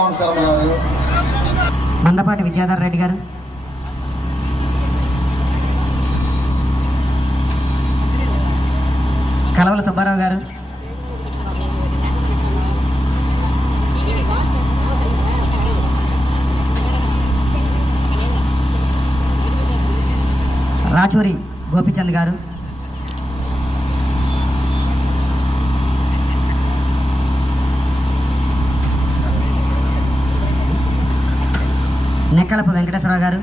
రాజమోహన్ శర్మ గారు. మందపాటి విద్యాధర్ రెడ్డి గారు. కలవల సుబ్బారావు గారు. రాచూరి గోపిచంద్ గారు. నెక్కలపు వెంకటేశ్వరరావు గారు.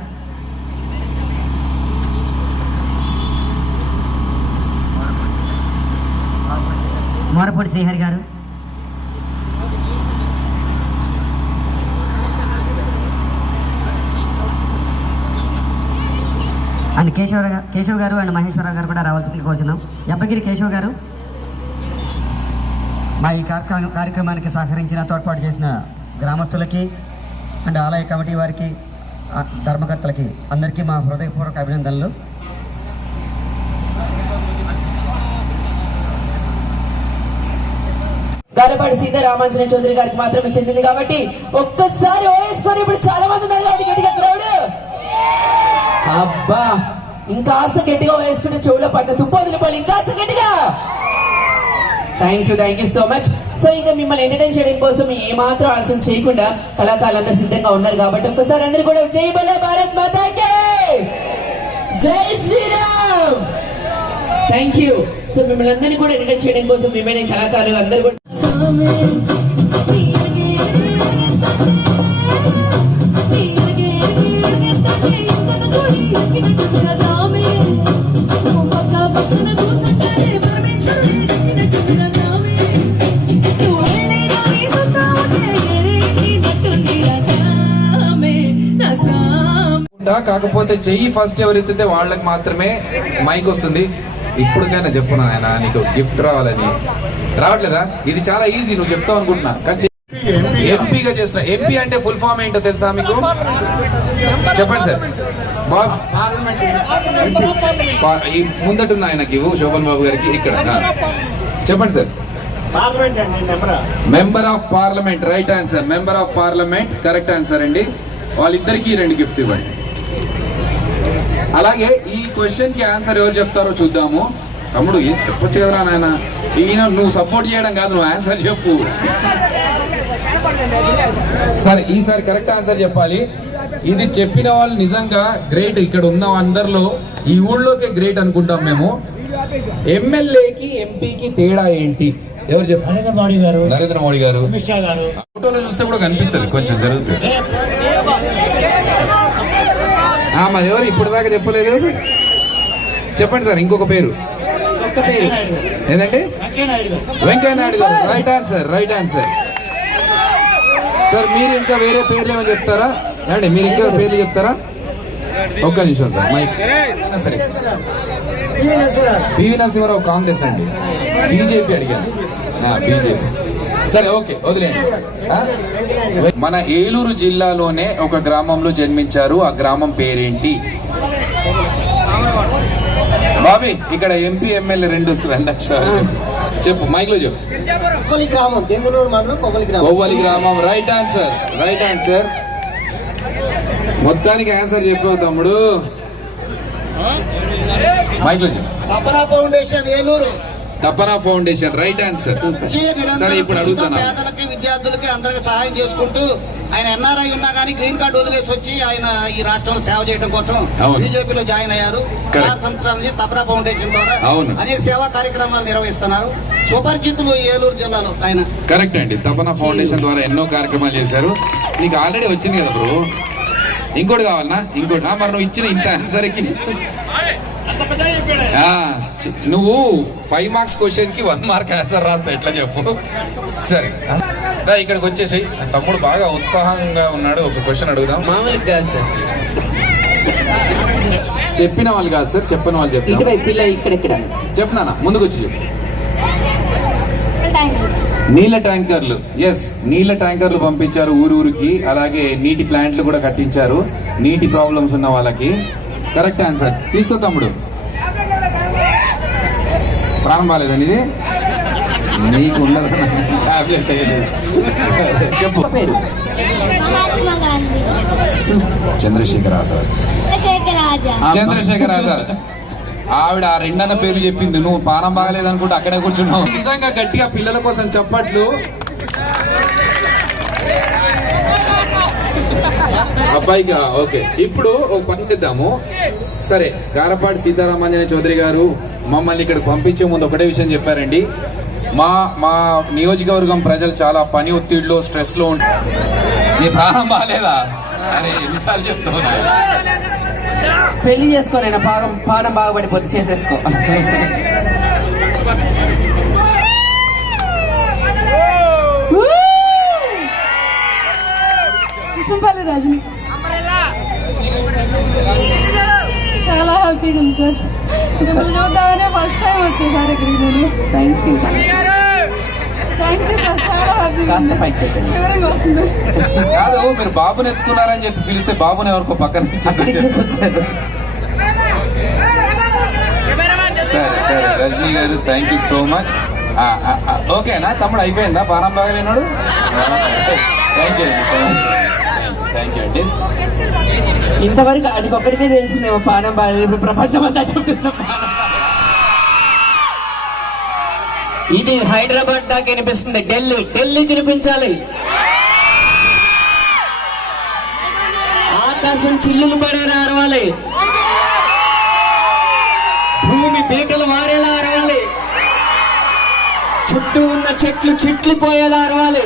మోరపూడి శ్రీహరి గారు. అండ్ కేశవ కేశవ్ గారు అండ్ మహేశ్వరరావు గారు కూడా రావాల్సింది కోరుచున్నాం. ఎప్పగిరి కేశవ్ గారు మా ఈ కార్యక్రమం కార్యక్రమానికి సహకరించిన తోడ్పాటు చేసిన గ్రామస్తులకి అండ్ ఆలయ కమిటీ వారికి ధర్మకర్తలకి అందరికీ మా హృదయపూర్వక అభినందనలు. గారపాటి సీతారామాంజన చౌదరి గారికి మాత్రమే చెందింది కాబట్టి ఒక్కసారి ఓయేసుకొని ఇప్పుడు చాలా మంది ఉన్నారు కాబట్టి గట్టిగా క్రౌడ్ అబ్బా ఇంకాస్త గట్టిగా వేసుకుంటే చెవులో పడిన తుప్పు వదిలిపోయి ఇంకాస్త గట్టిగా. Thank you thank you so much so ఇంకా మిమ్మల్ని ఎంటర్టైన్ చేయడం కోసం ఏమాత్రం మాత్రం ఆలస్యం చేయకుండా కళాకారులంతా సిద్ధంగా ఉన్నారు కాబట్టి ఒక్కసారి అందరూ కూడా జై బల భారత్ మాతాకే! జై శ్రీరామ్! థ్యాంక్ యూ సో మిమ్మల్ని అందరినీ కూడా ఎంటర్టైన్ చేయడం కోసం మేమైన కళాకారులు అందరూ కూడా కాకపోతే చెయ్యి ఫస్ట్ ఎవరు ఎత్తితే వాళ్ళకి మాత్రమే మైక్ వస్తుంది. ఇప్పటికైనా చెప్పు నాయన నీకు గిఫ్ట్ రావాలని. రావట్లేదా? ఇది చాలా ఈజీ నువ్వు చెప్తావు అనుకుంటున్నా. కానీ. ఎంపీగా చేస్తున్నా. ఎంపీ అంటే ఫుల్ ఫామ్ ఏంటో తెలుసా మీకు? చెప్పండి సార్. ముందటున్న ఆయనకి ఇవ్వు శోభన్ బాబు గారికి ఇక్కడ. చెప్పండి sir. Member of parliament right answer member of parliament correct answer అండి. వాళ్ళిద్దరికీ రెండు గిఫ్ట్స్ ఇవ్వండి. అలాగే ఈ క్వశ్చన్కి ఆన్సర్ ఎవరు చెప్తారో చూద్దాము. తమ్ముడు ఏం చెప్పొచ్చు కదరా నాయన? ఈయన నువ్వు సపోర్ట్ చేయడం కాదు నువ్వు ఆన్సర్ చెప్పు. సరే ఈసారి కరెక్ట్ ఆన్సర్ చెప్పాలి. ఇది చెప్పిన వాళ్ళు నిజంగా గ్రేట్ ఇక్కడ ఉన్న అందరిలో ఈ ఊళ్ళోకే గ్రేట్ అనుకుంటాం మేము. ఎమ్మెల్యేకి ఎంపీకి తేడా ఏంటి? ఎవరు చెప్పారు నరేంద్ర మోడీ గారు నరేంద్ర మోడీ గారు. ఫోటోలో చూస్తే కూడా కనిపిస్తుంది కొంచెం జరుగుతుంది. మరి ఎవరు ఇప్పుడు దాకా చెప్పలేదు. చెప్పండి సార్ ఇంకొక పేరు. ఏంటంటే వెంకయ్య నాయుడు గారు. Right answer right answer sir మీరు ఇంకా వేరే పేర్లు ఏమైనా చెప్తారా? ఏమండి మీరు ఇంకా పేర్లు చెప్తారా? ఒక్క నిమిషం సార్ మైక్. సరే. P V Narasimha Rao. Congress అండి. బీజేపీ అడిగాను. బీజేపీ. సరే ఓకే వదిలేండి? మన ఏలూరు జిల్లాలోనే ఒక గ్రామంలో జన్మించారు. ఆ గ్రామం పేరేంటి? బాబీ ఇక్కడ ఎంపీ ఎమ్మెల్యే రెండు రెండు అక్షరాలు చెప్పు. మైక్లో చెప్పు. కొవ్వలి గ్రామం రైట్ ఆన్సర్ రైట్ ఆన్సర్ మొత్తానికి ఆన్సర్ చెప్పావు తమ్ముడు. మైక్లో చెప్పు. Foundation Eluru. Tapana foundation right answer. సరే ఇప్పుడు అడుగుతున్నా. పేదలకి విద్యార్థులకి అందరికి సహాయం చేసుకుంటూ ఆయన ఎన్ఆర్ఐ ఉన్నా కానీ గ్రీన్ కార్డు వదిలేసి వచ్చి ఆయన ఈ రాష్ట్రంలో సేవ చేయడం కోసం. బీజేపీలో జాయిన్ అయ్యారు. ఆరు సంవత్సరాల నుంచి తపరా ఫౌండేషన్ ద్వారా. అనేక సేవా కార్యక్రమాలు నిర్వహిస్తున్నారు. సుపరిచితులు ఏలూరు జిల్లాలో ఆయన. కరెక్ట్ అండి. తపనా ఫౌండేషన్ ద్వారా ఎన్నో కార్యక్రమాలు చేశారు. నీకు ఆల్రెడీ వచ్చింది కదా బ్రో? ఇంకోటి కావాలనా? ఇంకోటి. మరి నువ్వు ఇచ్చిన ఇంత. ఆన్సర్కి నువ్వు ఫైవ్ మార్క్స్ క్వశ్చన్కి వన్ మార్క్ ఆన్సర్ రాస్తా ఎట్లా చెప్పు? సరే. ఇక్కడికి వచ్చేసి తమ్ముడు బాగా ఉత్సాహంగా ఉన్నాడు. ఒక క్వశ్చన్ అడుగుదాం. మామూలుగా కాదు సార్. చెప్పిన వాళ్ళు కాదు సార్. చెప్పని వాళ్ళు చెప్తాం. ఇటువైపు పిల్ల ఇక్కడెక్కడ? చెప్పనా ముందుకు వచ్చి చెప్పు. నీళ్ళ ట్యాంకర్లు. ఎస్ నీళ్ళ ట్యాంకర్లు పంపించారు ఊరు ఊరికి. అలాగే నీటి ప్లాంట్లు కూడా కట్టించారు. నీటి ప్రాబ్లమ్స్ ఉన్న వాళ్ళకి. కరెక్ట్ ఆన్సర్ తీసుకో తమ్ముడు. ప్రాణం బాగాలేదండి ఇది నీకు ఉండదు. టాబ్లెట్ అయ్యలేదు చెప్పు. చెప్పు పేరు. చంద్రశేఖర్ ఆజాద్ చంద్రశేఖర్ ఆజాద్ ఆవిడ ఆ రెండన్న పేర్లు చెప్పింది. నువ్వు పానం బాగలేదు అనుకుంటే అక్కడే కూర్చున్నావు. నిజంగా గట్టిగా పిల్లల కోసం చప్పట్లు. అబ్బాయికి ఓకే. ఇప్పుడు ఒక పని చేద్దాము. సరే గారపాటి సీతారామాంజనేయ చౌదరి గారు మమ్మల్ని ఇక్కడ పంపించే ముందు ఒకటే విషయం చెప్పారండి. మా మా నియోజకవర్గం ప్రజలు చాలా పని ఒత్తిడిలో స్ట్రెస్లో ఉంటారు నీ ప్రాణం బాగాలేదా? అరే ఎన్నిసార్లు చెప్తున్నా. పెళ్ళి చేసుకోలేనా పానం పానం బాగుపడిపోతే చేసేసుకో. సింపల్ రజని చాలా హ్యాపీగా ఉంది సార్. మిమ్మల్ని చూద్దామనే ఫస్ట్ టైం వచ్చాను సార్ ఇక్కడికి నేను. Thank you thank you sir చాలా హ్యాపీగా. షివరింగ్ వస్తుంది. కాదు మీరు బాబుని ఎత్తుకున్నారని చెప్పి పిలిస్తే బాబుని ఎవరికో పక్కన వచ్చారు. సరే సరే రజనీ గారు థ్యాంక్ యూ సో మచ్ ఓకేనా తమ్ముడు అయిపోయిందా? పానం బాగలేనాడు థ్యాంక్ యూ థ్యాంక్ యూ అండి. ఇంతవరకు ఆయనకి ఒక్కడికే తెలిసిందేమో పానం బాగాలేదు. ఇప్పుడు ప్రపంచం అంతా చెప్తున్నా ఇది హైదరాబాద్ దాకా వినిపిస్తుంది. ఢిల్లీ ఢిల్లీ వినిపించాలి. ఆకాశం చిల్లులు పడేలా అరవాలి. భూమి బీటలు మారేలా అరవాలి. చుట్టూ ఉన్న చెట్లు చిట్లిపోయేలా అరవాలి.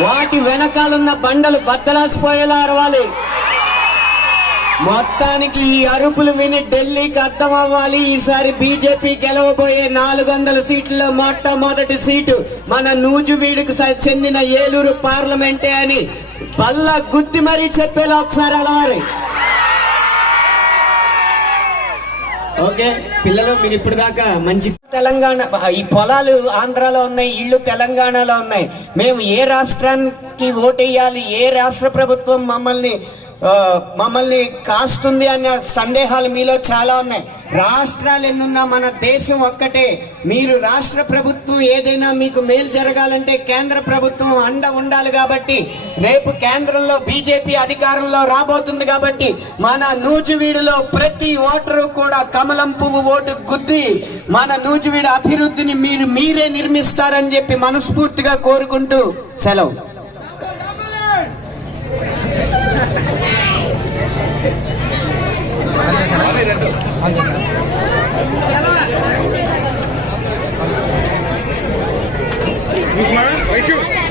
వాటి వెనకాలన్న బండలు బద్దలాసిపోయేలా అరవాలి. మొత్తానికి ఈ అరుపులు విని ఢిల్లీకి అర్థం అవ్వాలి ఈసారి బీజేపీ గెలవబోయే నాలుగు వందల సీట్లలో మొట్టమొదటి సీటు మన నూజువీడుకు చెందిన ఏలూరు పార్లమెంటే అని బల్ల గుద్ది మరీ చెప్పేలా ఒకసారి అలవారి. ఓకే పిల్లలు మీరు ఇప్పుడు దాకా మంచి తెలంగాణ ఈ పొలాలు ఆంధ్రాలో ఉన్నాయి ఇళ్ళు తెలంగాణలో ఉన్నాయి. మేము ఏ రాష్ట్రానికి ఓటేయాలి ఏ రాష్ట్ర ప్రభుత్వం మమ్మల్ని మమ్మల్ని కాస్తుంది అనే సందేహాలు మీలో చాలా ఉన్నాయి. రాష్ట్రాలు ఎన్నున్నా మన దేశం ఒక్కటే. మీరు రాష్ట్ర ప్రభుత్వం ఏదైనా మీకు మేలు జరగాలంటే కేంద్ర ప్రభుత్వం అండ ఉండాలి కాబట్టి రేపు కేంద్రంలో బీజేపీ అధికారంలో రాబోతుంది కాబట్టి మన నూజివీడులో ప్రతి ఓటరు కూడా కమలం పువ్వు ఓటు గుద్ది మన నూజివీడు అభివృద్ధిని మీరు మీరే నిర్మిస్తారని చెప్పి మనస్ఫూర్తిగా కోరుకుంటూ సెలవు. 安全。来来来，你们回去。